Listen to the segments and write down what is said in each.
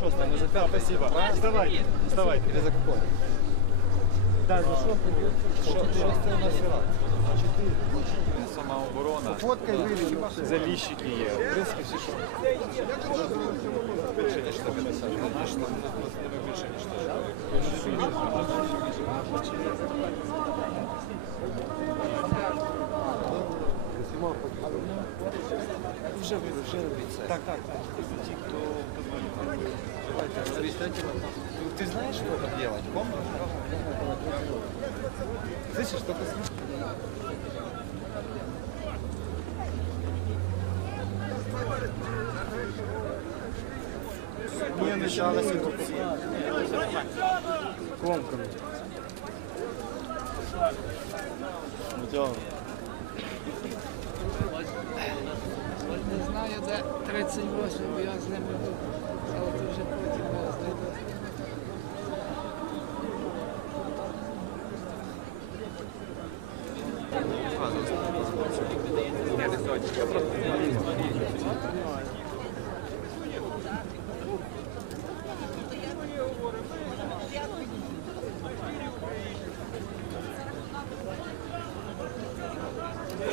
Шостая, ну за пятое. Спасибо. Вставай, вставай. Или за какое? Да, за шостую. Шостая у нас Ірак. Самооборона. Фоткай, вивіді. Заліщики є. В принципі, всі що. Більше, ніж 150. Наш там більше, ніж 150. Уже вже робіть. Так, так, так. Ті, хто дозволить. Давайте, обов'язково. Ти знаєш, що там ну, робити? Помниш? Слышишь, только слышишь? Не ну, мешалось Комками. Ну, Мутяно. Знаю, де 38, бо я з ними був, але це вже потім я знайду.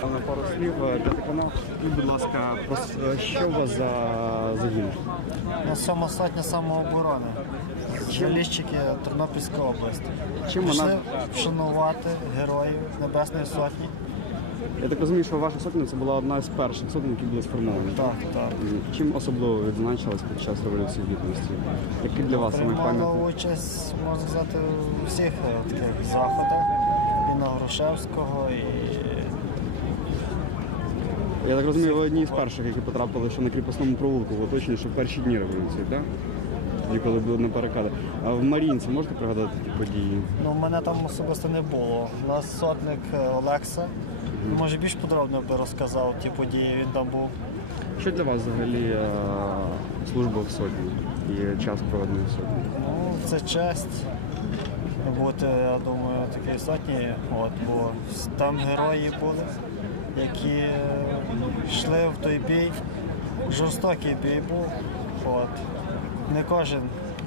На пару слів, е, п'ятий будь ласка, е, що у вас за загін? Ну, сьома сотня самооборони. Заліщики Тернопільська область. Чим Пішли вона- вшанувати героїв Небесної Сотні. Я так розумію, що ваша сотня це була одна з перших сотень, які були сформовані. Так, так. Чим особливо відзначилась під час Революції Гідності? Які для вас саме Приймала пам'ятні? участь, можна сказати, у всіх е, таких заходах. І на Грушевського, і Я так розумію, ви одні з перших, які потрапили ще на кріпосному провулку в оточенні, що в перші дні революції, так? Тоді, коли були на барикадах. А в Марінці можете пригадати ті події? ну, мене там особисто не було. У нас сотник е, Олекса. Може більш подробно би розказав ті події, він там був. Що для вас взагалі е, служба в сотні і час проведений в сотні? Ну, це честь бути, я думаю, в такій сотні. От, бо там герої були, які е, йшли в той бій. Жорстокий бій був. От. Не кожен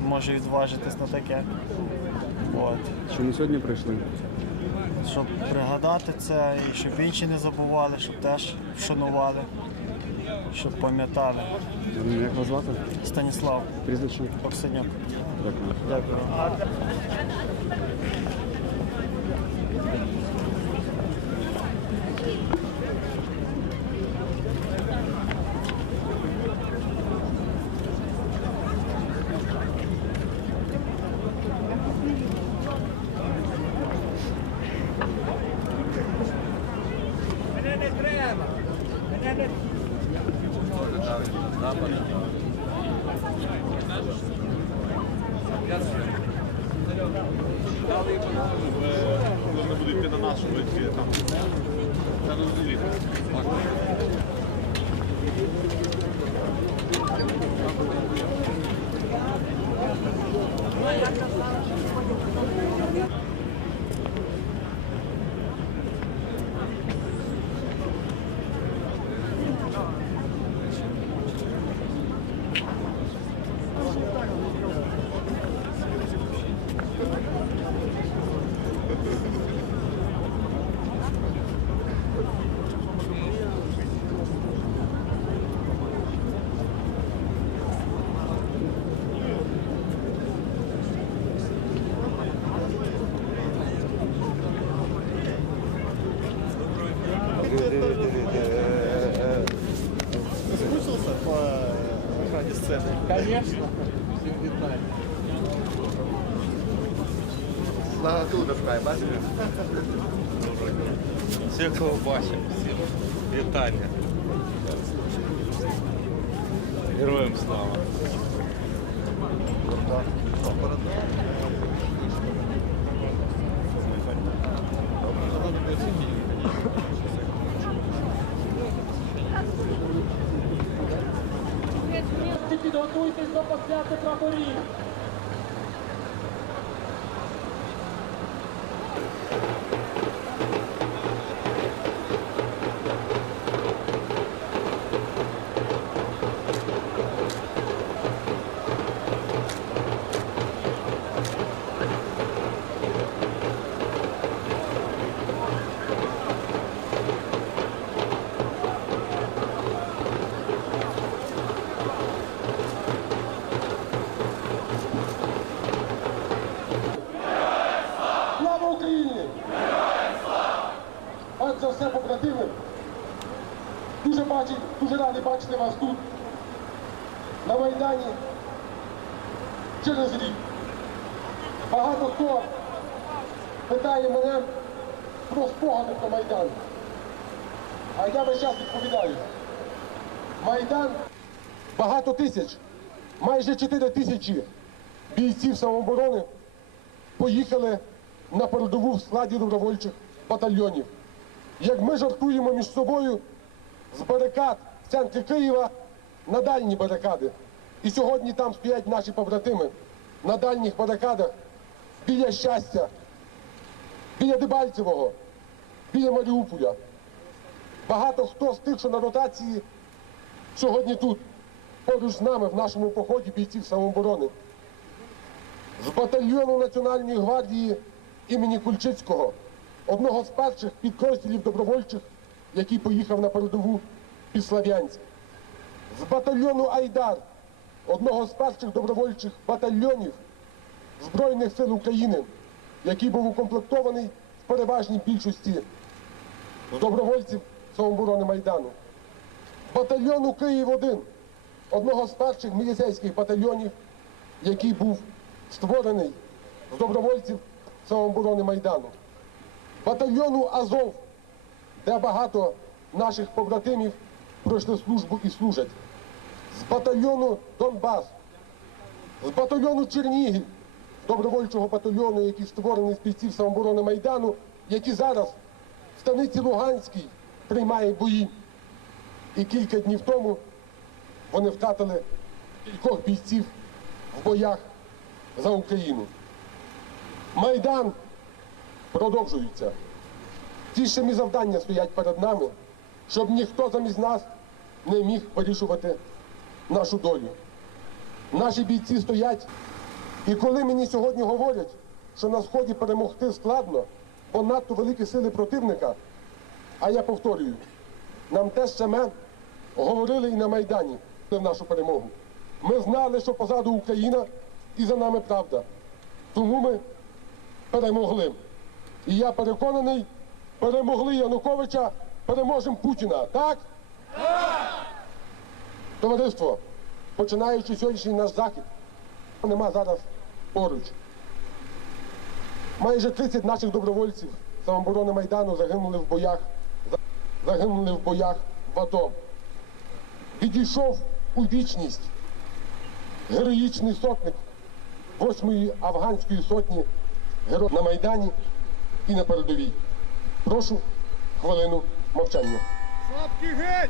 може відважитись на таке. От. Що ми сьогодні прийшли? Щоб пригадати це і щоб інші не забували, щоб теж вшанували, щоб пам'ятали. Як вас звати? Станіслав Прізвище? Оксенюк. Дякую. Дякую. Вони будуть йти на нашу там. Це розуміти. Лагатуда шукай, бачиш? Всіх, кого бачив, всім вітання. Героям слава. Підготуйтесь до посвяти прапорів. Дуже радий бачити вас тут, на Майдані, через рік. Багато хто питає мене про спогади про Майдан. А я весь час відповідаю. Майдан багато тисяч, майже 4 тисячі бійців самооборони поїхали на передову в складі добровольчих батальйонів. Як ми жартуємо між собою з барикад в центрі Києва на дальні барикади. І сьогодні там стоять наші побратими на дальніх барикадах біля щастя, біля Дебальцевого, біля Маріуполя. Багато хто з тих, що на ротації сьогодні тут, поруч з нами в нашому поході бійців самооборони. З батальйону Національної гвардії імені Кульчицького, одного з перших підрозділів добровольчих, який поїхав на передову під Слав'янськ. З батальйону Айдар, одного з перших добровольчих батальйонів Збройних сил України, який був укомплектований в переважній більшості з добровольців самооборони Майдану. Батальйону Київ-1, одного з перших міліцейських батальйонів, який був створений з добровольців самооборони Майдану. Батальйону Азов, де багато наших побратимів пройшли службу і служать. З батальйону Донбас, з батальйону Чернігів, добровольчого батальйону, який створений з бійців самооборони Майдану, які зараз в станиці Луганській приймає бої. І кілька днів тому вони втратили кількох бійців в боях за Україну. Майдан продовжується. Ті ж самі завдання стоять перед нами, щоб ніхто замість нас не міг вирішувати нашу долю. Наші бійці стоять. І коли мені сьогодні говорять, що на сході перемогти складно, бо надто великі сили противника, а я повторюю, нам те саме говорили і на Майдані в нашу перемогу. Ми знали, що позаду Україна і за нами правда. Тому ми перемогли. І я переконаний, перемогли Януковича, переможемо Путіна. Так? Товариство, починаючи сьогоднішній наш захід, нема зараз поруч. Майже 30 наших добровольців самооборони Майдану загинули в боях, загинули в боях в АТО. Відійшов у вічність героїчний сотник 8-ї афганської сотні героїв на Майдані і на передовій. Прошу хвилину мовчання. Шапки геть!